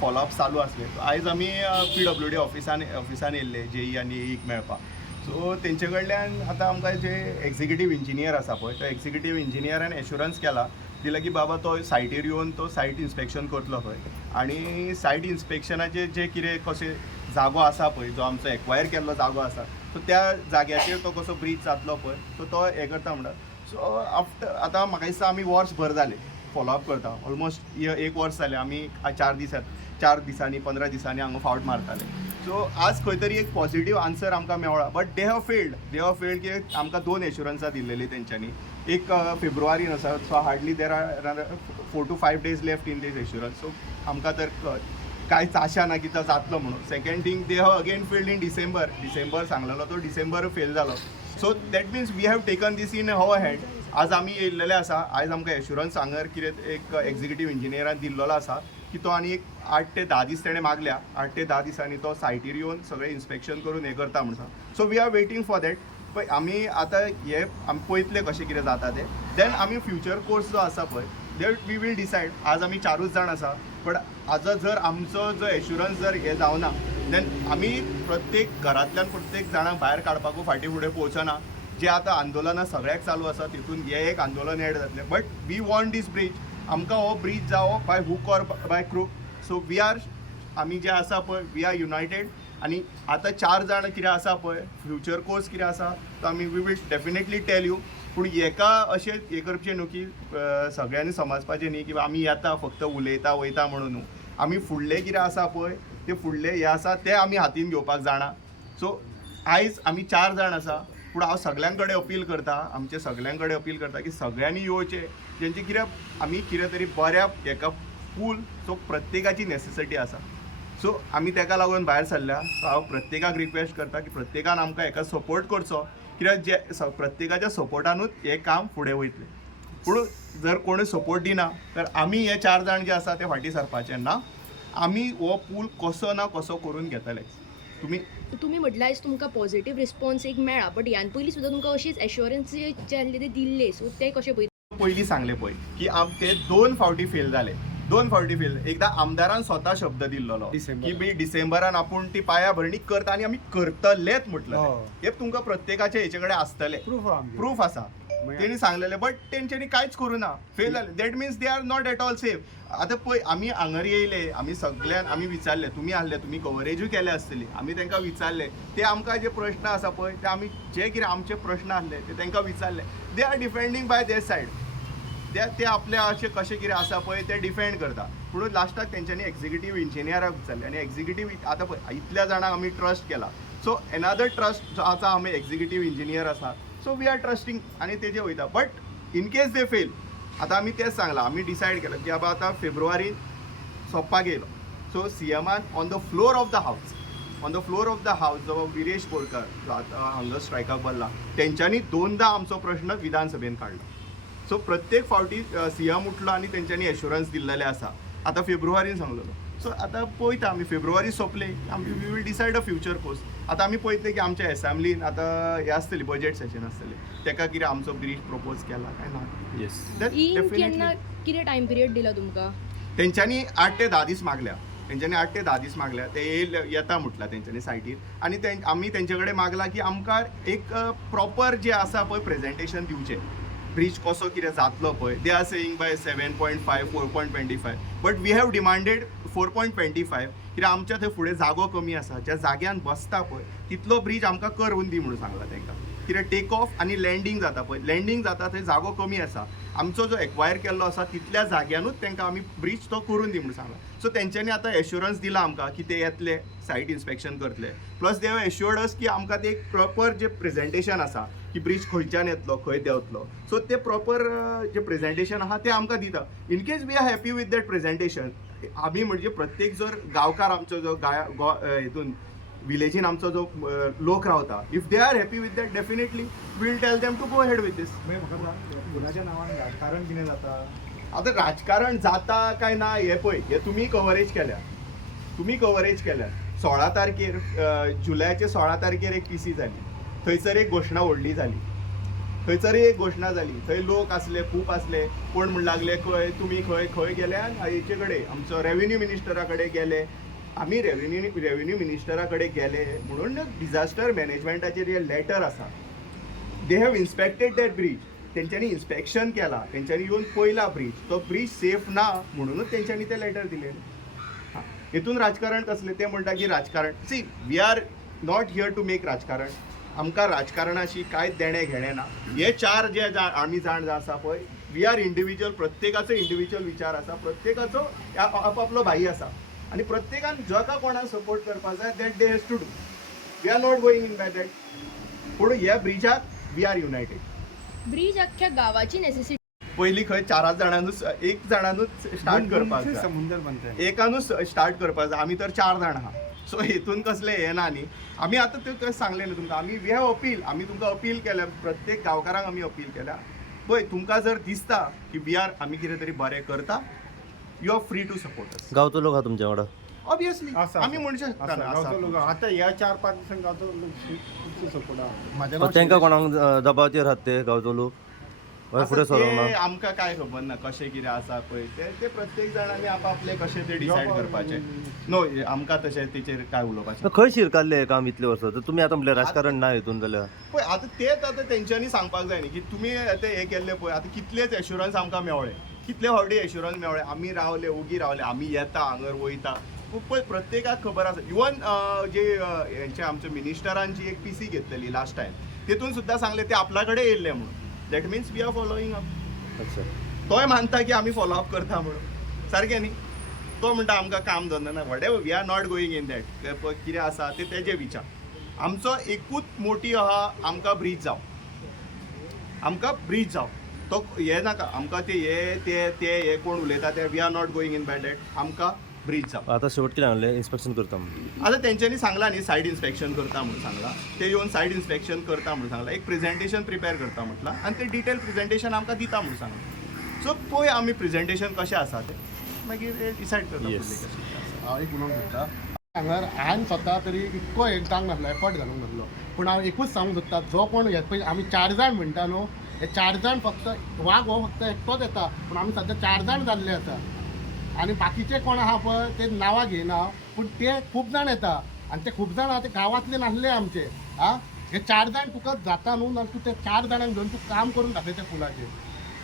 Follow up चालू असले. आयज आमी PWD ऑफिसान येयल्ले JE आनी EEक मेळपाक. सो तेंचे कडल्यान आतां आमकां जे एक्झिक्युटीव इंजिनियर आसा पळय, तो एक्झिक्युटीव इंजिनियरान एश्युरन्स केला दिला की बाबा तो सायटीर येवन तो सायट इन्स्पेक्शन करतलो खंय, आनी सायट इन्स्पेक्शनाचे जे कितें कशें जागो आसा पळय, जो आमचो एक्वायर केल्लो जागो आसा, सो त्या जाग्याचेर तो कसो ब्रीच जातलो पळय, सो तो हें करता म्हणटा. सो आफ्टर आतां म्हाका दिसता आमी वर्स भर जाले फॉलोअप करता. ऑलमोस्ट 1 वर्स जालें आमी 4 दिसांनी 15 दिसांनी हांगा फावट मारताले. सो आज खंय तरी एक पॉझिटीव आन्सर आमकां मेवळा. बट दे हॅव फेल्ड की आमकां 2 एश्युरन्सां दिल्लेली तेंच्यांनी. एक फेब्रुवारीन आसा, so hardly there are 4 to 5 days left in this assurance. So आमकां तर कांयच आशा ना की तो जातलो म्हणून. Second thing, they have again failed in December सांगलेलो, तो डिसेंबर फेल जालो. So that means we have taken this in our hand. आज आमी येयल्लेले आसा. आयज आमकां एश्युरन्स हांगर कितें एक एक्झिक्युटीव इंजिनियरान दिल्लो आसा की तो आनी एक 8 ते 10 दीस तेणें मागल्या. 8 ते 10 दिसांनी तो सायटीर येवन सगळें इन्स्पेक्शन करून हें करता म्हणून. So we are waiting for that. पळय आमी आतां हे आमी पळयतले कशें कितें जाता तें. देन आमी फ्युचर कोर्स जो आसा पळय, दॅट वी वील डिसायड. आज आमी 4च जाण आसा, बट हाजो जर आमचो जो एश्युरन्स जर हे जावना, देन आमी प्रत्येक घरांतल्यान प्रत्येक जाणांक भायर काडपाकूय फाटीं फुडें पळोवचना. जे आतां आंदोलनां सगळ्याक चालू आसा तितून हे एक आंदोलन एड जातलें. But we want this bridge. आमकां हो ब्रीज जावो by hook or by crook. So we are, आमी जे आसा पळय, वी आर युनायटेड. आनी आतां 4 जाण कितें आसा पळय, फ्युचर कोर्स कितें आसा तो आमी we will definitely tell you. पूण हेका अशें हें करचें न्हू की सगळ्यांनी समजपाचें न्ही की आमी येता फक्त उलयता वयता म्हणून न्हू. आमी फुडलें कितें आसा पळय तें फुडलें हें आसा तें आमी हातीन घेवपाक जाणा. सो आयज आमी 4 जाण आसा, पूण हांव सगळ्यां कडेन अपील करता, आमच्या सगळ्यां कडेन अपील करता की सगळ्यांनी येवचें. जेंचे कितें आमी कितें तरी बऱ्या हेका फूल, सो प्रत्येकाची नेसेसिटी आसा. सो आमी तेका लागून भायर सरल्या. सो हांव प्रत्येकाक रिक्वेस्ट करता की प्रत्येकान आमकां हेका सपोर्ट करचो, कित्याक जे प्रत्येकाच्या सपोर्टानूच हें काम फुडें वयतलें. पूण जर कोणूय सपोर्ट दिना तर आमी हे 4 जाण जे आसा ते फाटीं सरपाचे ना. आमी हो पूल कसो ना कसो करून घेतले. तुम्ही म्हटलं आयज तुमकां पॉझिटीव रिस्पॉन्स एक मेळ्ळा, बट ह्यान पयलीं सुद्दां तुमकां अशीच एश्युरन्स जे आसले ते दिल्ले. सो ते कशें पळयता? पयलीं सांगलें पळय की ते 2 फावटी फेल जाले. 2 फावटी फेल. एकदां आमदारान स्वता शब्द दिल्लो की बी डिसेंबरान आपूण ती पायाभरणी करता आनी आमी करतलेच म्हटलं. हे तुमकां प्रत्येकाचे हेचे कडेन आसतले, प्रूफ आसा. तेणी सांगलेलें, बट तेंच्यांनी कांयच करूं ना. फेल जाले. That means they are not at all safe. आतां पळय आमी हांगर येयले, आमी सगळ्यान आमी विचारले, तुमी आहले, तुमी कवरेजूय केले आसतली, आमी तांकां विचारले. ते आमकां जे प्रश्न आसा पळय ते आमी जे कितें आमचे प्रश्न आसले ते तांकां विचारले. They are defending by their side. ते आपले अशें कशें कितें आसा पळय ते डिफेंड करता. पूण लास्टाक तेंच्यांनी एक्झिक्युटीव इंजिनियराक विचारले, आनी एक्झिक्युटीव आतां पळय इतल्या जाणांक आमी ट्रस्ट केला. सो एनादर ट्रस्ट जो आसा, आमी एक्झिक्युटीव इंजिनियर आसा, सो वी आर ट्रस्टिंग आनी तेजे वयता. But in case they fail, आतां आमी तेच सांगलां, आमी डिसायड केलां की बाबा आतां फेब्रुवारीन सोंपपाक येयलो. सो सीएमान on the floor of the house जो विरेश बोरकार जो आतां हांगा स्ट्रायकाक बसला, तेंच्यांनी 2दा आमचो प्रश्न विधानसभेन काडलो. सो प्रत्येक फावटी सीएम उठलो आनी तेंच्यांनी एश्युरन्स दिल्लेले आसा. आतां फेब्रुवारीन सांगलेलो. सो आतां पळयता आमी, फेब्रुवारी सोंपले आमी we will decide a future course. आतां आमी पळयतले की आमच्या एसेंब्लीन आतां हें आसतली, बजेट सेशन आसतलें, तेका कितें आमचो ब्रीज प्रपोज केला काय ना. येस, केन्ना कितें टायम पिरियड दिला तुमकां? तेंच्यांनी 8 ते 10 दीस मागल्या. ते येता म्हटलां तेंच्यांनी सायटीर. आनी आमी तेंचे कडेन मागलां की आमकां एक प्रॉपर जे आसा पळय प्रेजेंटेशन दिवचें. ब्रीज कसो कितें जातलो पळय. They are saying by 7.5 4.25, but we have demanded 4.25 कित्याक आमच्या थंय फुडें जागो कमी आसा. ज्या जाग्यान बसता पळय तितलो ब्रीज आमकां करून दी म्हणून सांगला तेंकां. कित्याक टेक ऑफ आनी लँडींग जाता पळय, लँडींग जाता थंय जागो कमी आसा. आमचो जो एक्वायर केल्लो आसा तितल्या जाग्यानूच तेंकां आमी ब्रीज तो करून दी म्हणून सांगला. सो तेंच्यांनी आतां एश्युरन्स दिला आमकां की ते येतले, सायट इन्स्पेक्शन करतले. प्लस दे हॅव एश्युर्ड अस की आमकां ते एक प्रॉपर जे प्रेजेंटेशन आसा की ब्रीज खंयच्यान येतलो, खंय देंवतलो. सो ते प्रॉपर जे प्रेजेंटेशन आहा ते आमकां दिता. In case we are happy with that presentation, आमी म्हणजे प्रत्येक जर गांवकार आमचो जो हितून विलेजीन आमचो जो लोक रावता, if they are happy with that, definitely will tell them to go head with this. कोणाच्या नांवान राजकारण कितें जाता? आतां राजकारण जाता काय ना हे पळय, हे तुमी कवरेज केल्या. 16 तारखेर जुलयाचे 16 तारखेर एक PC जाली. थंयसर एक घोशणा व्हडली जाली. थंयसरी एक घोशणा जाली, थंय लोक असले खूप असले, कोण म्हण लागले खंय तुमी खंय खंय गेले आनी हेचे कडेन आमचो रेव्हेन्यू मिनिस्टरा कडेन गेले. आमी रेव्हेन्यू मिनिस्टरा कडेन गेले म्हणून डिझास्टर मॅनेजमेंटाचेर हे लेटर आसा. They have inspected that bridge. तेंच्यांनी इन्स्पेक्शन केला, तेंच्यांनी येवन पयला ब्रीज, तो ब्रीज सेफ ना म्हणूनच तेंच्यांनी ते लेटर दिले. हितून राजकारण कसलें ते म्हणटा की राजकारण. See, we are not here to make राजकारण. आमकां राजकारणाशी कांयच देणे घेणे ना. हे चार जे आमी जाण आसा पळय, वी आर इंडिविज्युअल, प्रत्येकाचो इंडिविज्युअल विचार आसा, प्रत्येकाचो आपापलो भाई आसा आनी प्रत्येकान जाका कोणाक सपोर्ट करपाक जाय that they has to do. We are not going in by that. पूण ह्या ब्रिजाक वी आर युनायटेड. ब्रिज अख्ख्या गावाची नेसेसिटी. पयलीं खंय 4 जाणांनूच एक जाणांनूच स्टार्ट करपाक जाय, समुद्र बनतंय. एकानूच स्टार्ट करपाक जाय. आमी तर 4 जाण आहा. सो हेतून कसलें हें ना न्ही. आमी आतां तें सांगलें न्ही तुमकां, आमी वी हॅव अपील, आमी तुमकां अपील केल्या, प्रत्येक गांवकारांक आमी अपील केल्या. पळय, तुमकां जर दिसता की वी आर आमी कितें तरी बरें करता, you are free to support us. गावचो लोक हा तुमच्या वांगडा? ऑब्वियसली आमी म्हणू शकता ना. गावचो लोक आता ह्या 4-5 दिवसांनी गावचो लोक सपोर्ट आहा. माझ्या तांकां कोणाक दबावचेर आहात ते गावचो लोक? फुडें सरोंक ना? आमकां काय खबर ना कशें कितें आसा पळय ते प्रत्येक जाणांनी आपापले कशें ते डिसायड करपाचें. नो, आमकां तशें तेचेर काय उलोवपाचें. खंय शिरकाल्लें हें काम इतले वर्सां? तर तुमी आतां म्हणलें राजकारण ना हितून जाल्यार पळय आतां तेच आतां तेंच्यांनी सांगपाक जाय न्ही की तुमी आतां हें केल्लें पळय, आतां कितलेच एश्युरन्स आमकां मेवळे, कितले फावटी एश्युरन्स मेवळे. आमी रावले, ओगी रावले, आमी येता हांगर वयता. पळय प्रत्येकाक खबर आसा. इवन जे हेंचे आमच्या मिनिस्टरांची एक PC घेतलेली लास्ट टायम, तेतून सुद्दां सांगले ते आपल्या कडेन येयल्ले म्हणून. That means we are following up. अच्छा. तोय मानता की आमी फॉलो अप करता म्हणून, सारकें न्ही. तो म्हणटा आमकां काम धंदो ना. Whatever, we are not going in that. कितें आसा ते तेजे विचार. आमचो एकूच मोटी आहा, आमकां ब्रीज जावं, आमकां ब्रीज जावं. तो हें नाका आमकां ते कोण उलयता ते we are not going in by that. आमकां ब्रीज जावं. आतां शेवट कितें सांगलें? इन्स्पेक्शन करता म्हणून. आतां तेंच्यांनी सांगलां न्ही सायड इन्स्पेक्शन करता म्हणून सांगलां. ते येवन सायड इन्स्पेक्शन करता म्हणून सांगलां. एक प्रेझेंटेशन प्रिपेर करता म्हटलां आनी ते डिटेल प्रेझेंटेशन आमकां दिता म्हणून सांगलां. सो पळय आमी प्रेझेंटेशन कशें आसा तें मागीर डिसायड करता. Yes. हांव एक उलोवंक सोदतां. हांगर हांवें स्वता तरी इतको एकदांक नासलो, एफर्ट घालूंक नासलो. पूण हांव एकूच सांगूंक सोदतां, जो कोण हे पळय आमी 4 जाण म्हणटा न्हू, हे 4 जाण फक्त वाघ हो फक्त एकटोच येता, पूण आमी सद्या 4 जाण जाल्ले आसा. आनी बाकीचे कोण आहा पळय ते नांवां घेयना, पूण ते खूब जाण येता आनी ते खूब जाण आहा ते गांवांतले नासले आमचे. हे 4 जाण तुका जाता न्हू, नाल्यार तूं ते 4 जाणांक घेवन तूं काम करून दाखय त्या पुलाचेर.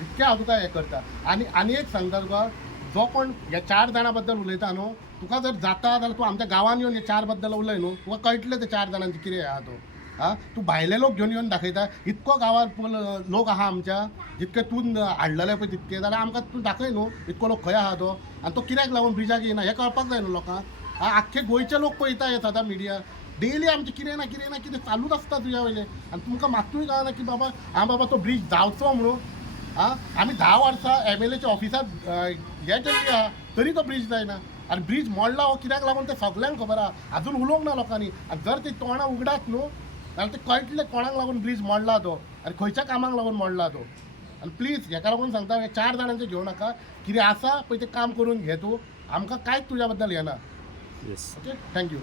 इतकें हांव तुका हें करता. आनी एक सांगता तुका, जो कोण ह्या 4 जाणां बद्दल उलयता न्हू, तुका जर जाता जाल्यार तूं आमच्या गांवांत येवन हे 4 बद्दल उलय न्हू, तुका कळटलें ते 4 जाणांचे कितें आहा तो. तूं भायले लोक घेवन येवन दाखयता. इतको गांवांत लोक आहा आमच्या, जितके तूं हाडलेले पळय तितके, जाल्यार आमकां तूं दाखय न्हू इतको लोक खंय आहा तो, आनी तो कित्याक लागून ब्रिजाक येना हें कळपाक जाय न्हू लोकांक. आख्खे गोंयचे लोक पळयता हे सदां मिडिया, डेली आमचें कितें ना कितें चालूच आसता तुज्या वयलें. आनी तुमकां मात्तूय कळना की बाबा तो ब्रीज जावचो म्हणून. आमी 10 वर्सां MLAच्या ऑफिसांत हें केल्ली आहा, तरी तो ब्रीज जायना. आनी ब्रीज मोडला हो कित्याक लागून ते सगळ्यांक खबर आहा. आजून उलोवंक ना लोकांनी. आनी जर ते तोंडां उगडात न्हू जाल्यार ते कळटलें कोणाक लागून ब्रीज मोडला तो आनी खंयच्या कामाक लागून मोडला तो. आनी प्लीज हेका लागून सांगता, हे 4 जाणांचे घेवं नाका. कितें आसा पळय तें काम करून घे तूं. आमकां कांयच तुज्या बद्दल हें ना. येस. Okay, thank you.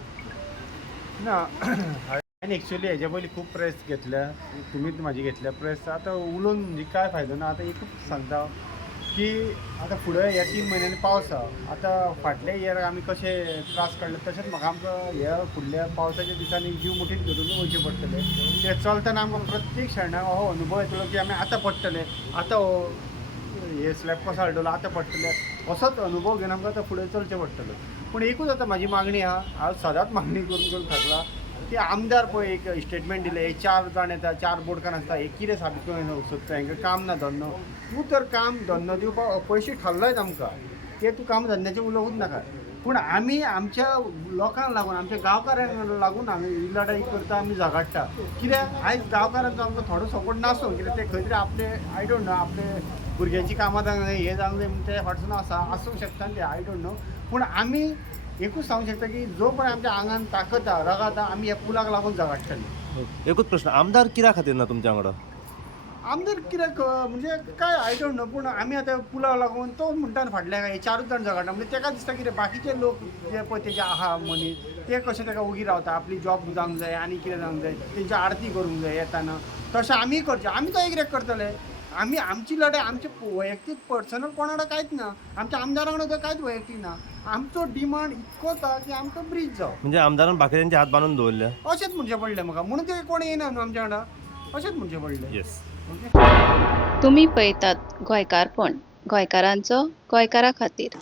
ना हांवें एक्चुअली हेजे पयलीं खूब प्रेस घेतल्या, तुमीच म्हाजी घेतल्या प्रेस. आतां उलोवन म्हणजे काय फायदो ना. आतां एकूच सांगता की आतां फुडें ह्या 3 म्हयन्यांनी पावस आहा. आतां फाटल्या इयर आमी कशे त्रास काडले, तशेंच म्हाका आमकां ह्या फुडल्या पावसाच्या दिसांनी जीव मुठींत धरून वयचे पडटले. ते चलतना आमकां प्रत्येक क्षणाक हो अनुभव येतलो की आमी आतां पडटले, आतां हो हे स्लॅब कसो हाडटलो, आतां पडटले, असोच अनुभव घेवन आमकां आतां फुडें चलचें पडटलें. पूण एकूच आतां म्हाजी मागणी आहा, हांव सदांच मागणी करून थाकला की आमदार पळय एक स्टेटमेंट दिलें, हे 4 जाण येता, 4 बोडकार आसता, हे कितें साबित करून सोदता, हांकां काम ना धंदो. तूं तर काम धंदो दिवपाक पयशे थारलायत आमकां, ते तूं काम धंद्याचें उलोवूच नाका. पूण आमी आमच्या लोकांक लागून, आमच्या गांवकारांक लागून हांगा ही लढाई करता, आमी झगडटा. कित्याक आयज गांवकारांचो आमकां थोडो सपोर्ट नासूं, कित्याक ते खंय तरी आपले आय डोंट नो आपले भुरग्यांची कामां जावंक जाय, हे जावंक जाय म्हणून ते फाटसून आसूंक शकता ते आय डोंट नो. पूण आमी एकूच सांगूंक शकता की जो पण आमच्या आंगान ताकद आहा, रगत आहा, आमी ह्या पुलाक लागून झगडटली. एकूच प्रश्न, आमदार कित्याक खातीर ना तुमच्या वांगडा? आमदार कित्याक म्हणजे काय आय डोंट नो. पूण आमी आतां पुलाक लागून तो म्हणटा फाटल्या हे 4 जाण झगडटा म्हणजे ताका दिसता कितें बाकीचे लोक जे पळय तेजे आहा मनीस ते कशे ताका उगी रावता, आपली जॉब जावंक जाय आनी कितें जावंक जाय, तेंची आरती करूंक जाय येताना. तशें आमी करचें आमी तो कित्याक करतले आमी आमची लढाई आमचे वैयक्तीक पर्सनल कोणा वांगडा कांयच ना आमच्या आमदारा वांगडा कांयच वैयक्तीक ना आमचो डिमांड इतकोच आसा की आमचो ब्रीज जावं म्हणजे आमदारान बाकीच्यांचे हात बांदून दवरले. अशेंच म्हणचें पडलें म्हाका म्हणून ते कोण येयना न्हू आमच्या वांगडा अशेंच म्हणचें पडलें. येस. ओके. तुम्ही पळयतात गोंयकारपण गोंयकारांचो गोंयकारा खातीर.